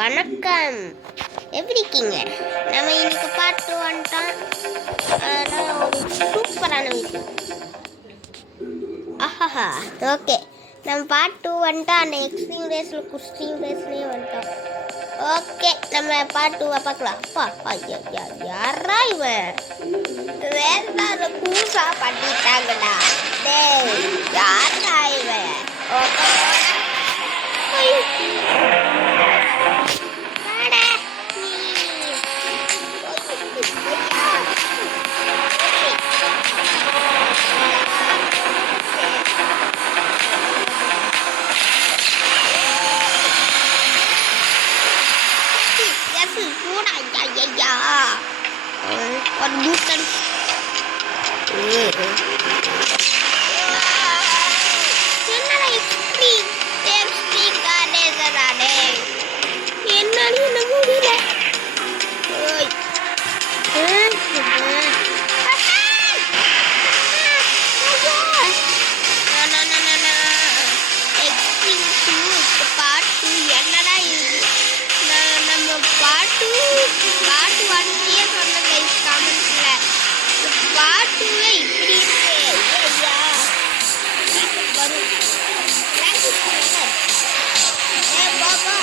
வணக்கம், எப்படி இருக்கீங்க? நம்ம இன்னைக்கு பார்த்து வந்துட்டோம். ஒரு சூப்பரான விஷயம். ஆஹா, ஓகே. நம்ம பார்ட் 2 வந்துட்டோம். அந்த எக்ஸ்ட்ரீம் ரேஸில் குஸ்டிங் ரேஸ்லேயும் வந்துட்டோம். ஓகே, நம்ம பார்ட் 2 பார்க்கலாம். அப்பா யாரா இவன்? வேற கூசா பண்ணிட்டாங்கடா. டேய், யாரா இவன்? One bukan. Kenapa ekstrim? Ekstrim kade serade. Kenapa ni nak mudi le? Oi. Ekstrim tu part 2 என்னடா இது? நம்ம part 1 சொன்ன கைஸ் கமெண்ட்ஸ்ல part 2 இப்படி இருக்கு. ஐயா வரும் பாபா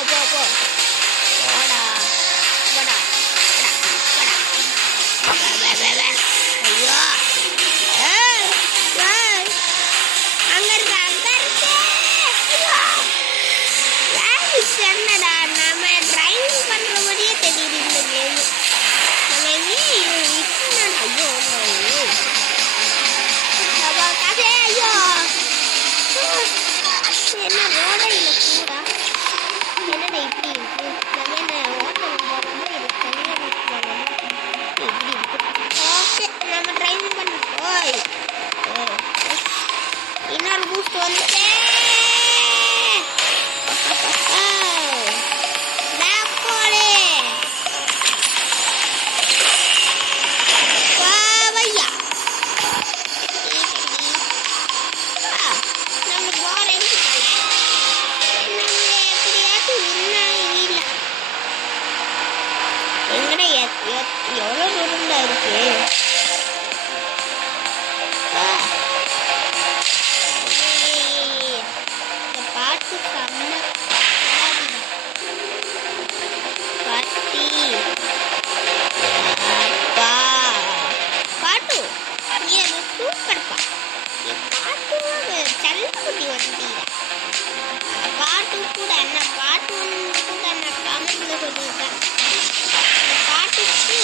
போ போ போடா போடா போடா போடா. ஐயோ ஏய் ஏய் அங்க இருக்கு அங்க இருக்கு. என்னடா நம்ம டிரைவிங் பண்ற மாதிரியே தெரியுது இந்த கேம். நம்ம ஐயோ கதே ஐயோ என்ன ரோட இல்ல கூடா என்னடா இப்படி இருக்கு. நம்ம என்ன ஹோட்டல் போறோமோ இது கல்யாணம் போறோமோ இப்படி இருக்கு. ஓகே நம்ம டிரைவிங் பண்ணுறோம். ஓய் இன்னொரு பூஸ்ட் வந்துட்டே. எவ்வளோ தூரம்ல இருக்கு. இந்த பாட்டு செம்ம பாட்டி அப்பா பாட்டு நீ அது சூப்பர்ப்பா. பாட்டு சல்லக்குட்டி வந்துட்டீங்க. பாட்டு கூட என்ன பாட்டு கூட என்ன கமெண்ட்ல சொல்லியிருக்கேன். பாட்டுக்கு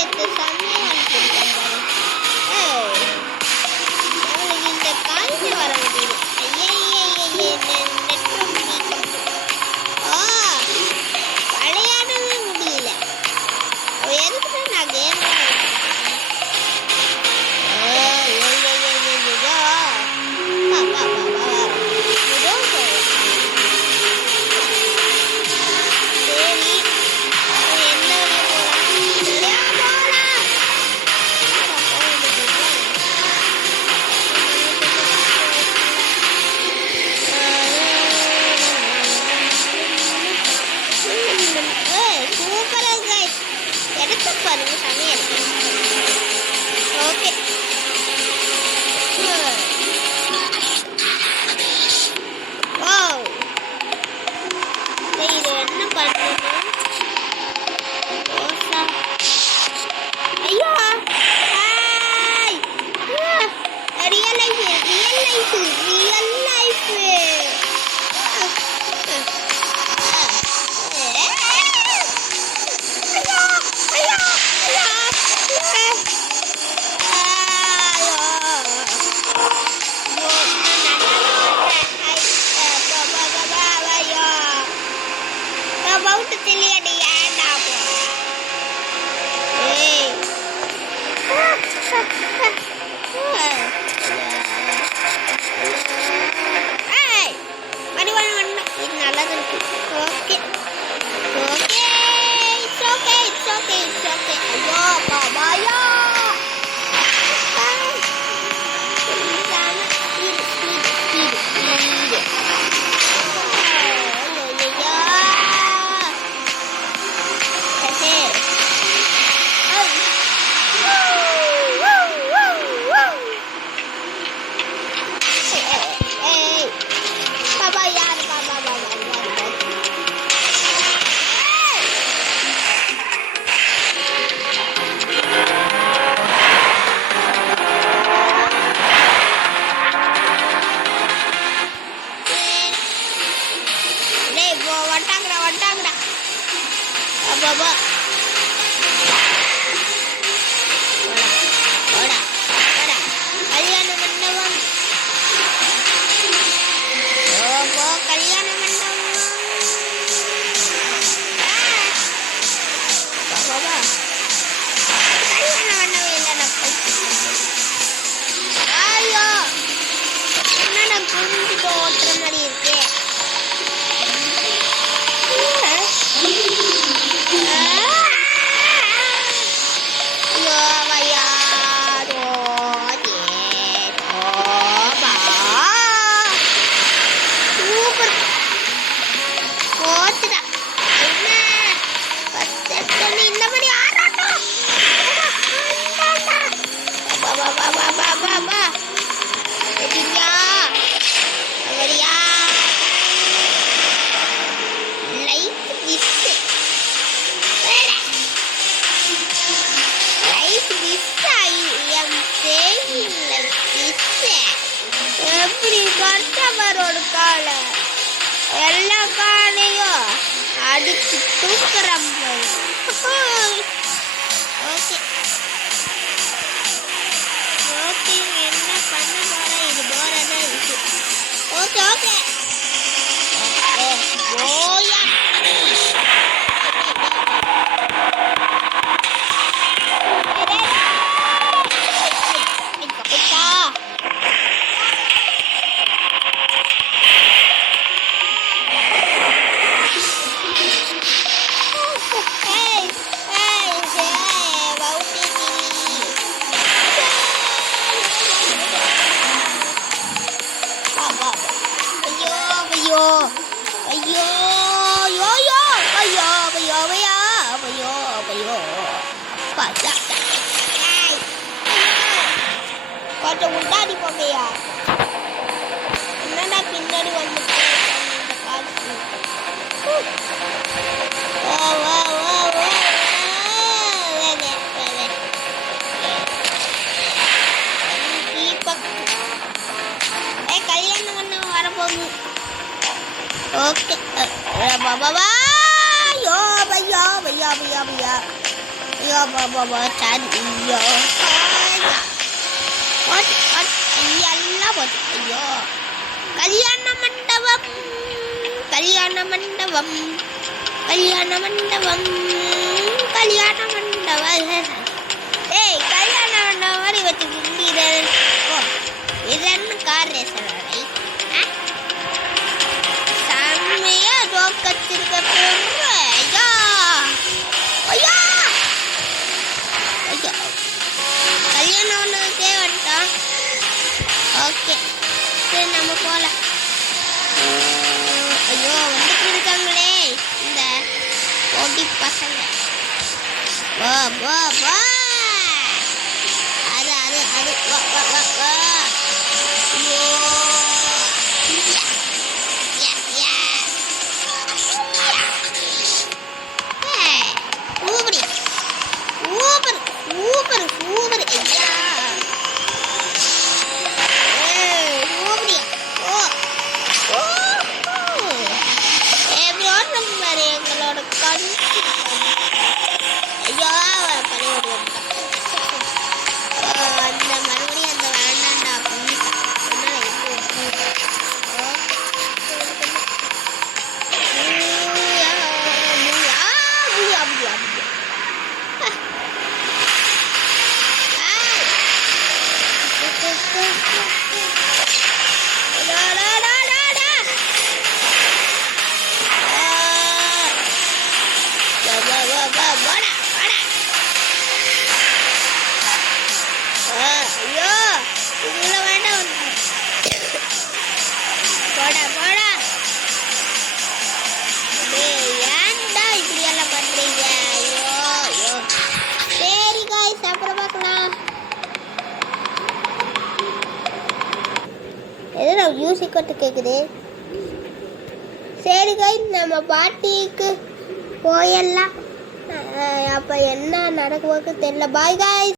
இது செம்மையா அனுப்பியிருக்கான் பாரு. ஏய், அவனுக்கு இந்த காய்ச்சி வர முடியுது. நெட்வொர்க் வீக்கம். ஆ, விளையாடவே முடியல. அவ எதுக்கு நான் கேம் பாருங்க செமையா இருக்கு. ஓகே, வாவ், இது என்ன பண்ணுது? ரோசா, ஐயோ, hi, real life, real life, real life. எல்லா காலையும் அடிச்சு தூக்குறோம். ஓகே ஓகே, என்ன பண்ண போற? இது போறதா இருக்கு. ஓகே ஓகே ஓயா, கொஞ்சம் முன்னாடி போகையா, என்னடா பின்னாடி வந்துட்டு கல்யாணம் பண்ண வரப்போகுது. ஓகே பாபா, யோ பையா பையா பையா பையா ஐயோ பாபா சாரி ஐயோ எல்லாம் போச்சு ஐயோ கல்யாண மண்டபம் கல்யாண மண்டபம் கல்யாண மண்டபம் கல்யாண மண்டபம் ஏய் கல்யாண மண்டபம் மாதிரி வச்சுக்கிட்டு இதன்னு கார் ரேசர் செம்மையா ஜோக்கச்சிருக்க போடுற ஐயா ஐயா ஐயா கல்யாணம் ஒன்றுக்கே வந்துட்டோம் ஓகே சரி நம்ம போகலாம் ஐயோ வந்துட்டு இருக்காங்களே இந்த போட்டி பசங்க வா வா வா அது அது அது வா வா வா வா ஐயோ சூப்பர் சூப்பர் சூப்பர் ஐயா சூப்பரியா ஓ ஓ எவ்வளோ நம்ம எங்களோட கண் ஐயோ பழைய அந்த மறுபடியும் அந்த வேண்டாண்டா பண்ணிட்டேன் ஐயோ உள்ள வேண்டாம் போடா போடா ஏன்டா இப்படி எல்லாம் பண்றீங்க ஐயோ ஐயோ சரி காய்ஸ் அப்புறம் பார்க்கலாம் எதுனா மியூசிக் கொட்டு கேட்குது சரி காய்ஸ் நம்ம பார்ட்டிக்கு போயிடலாம் அப்போ என்ன நடக்குவோக்கு தெரியல பாய் காய்ஸ்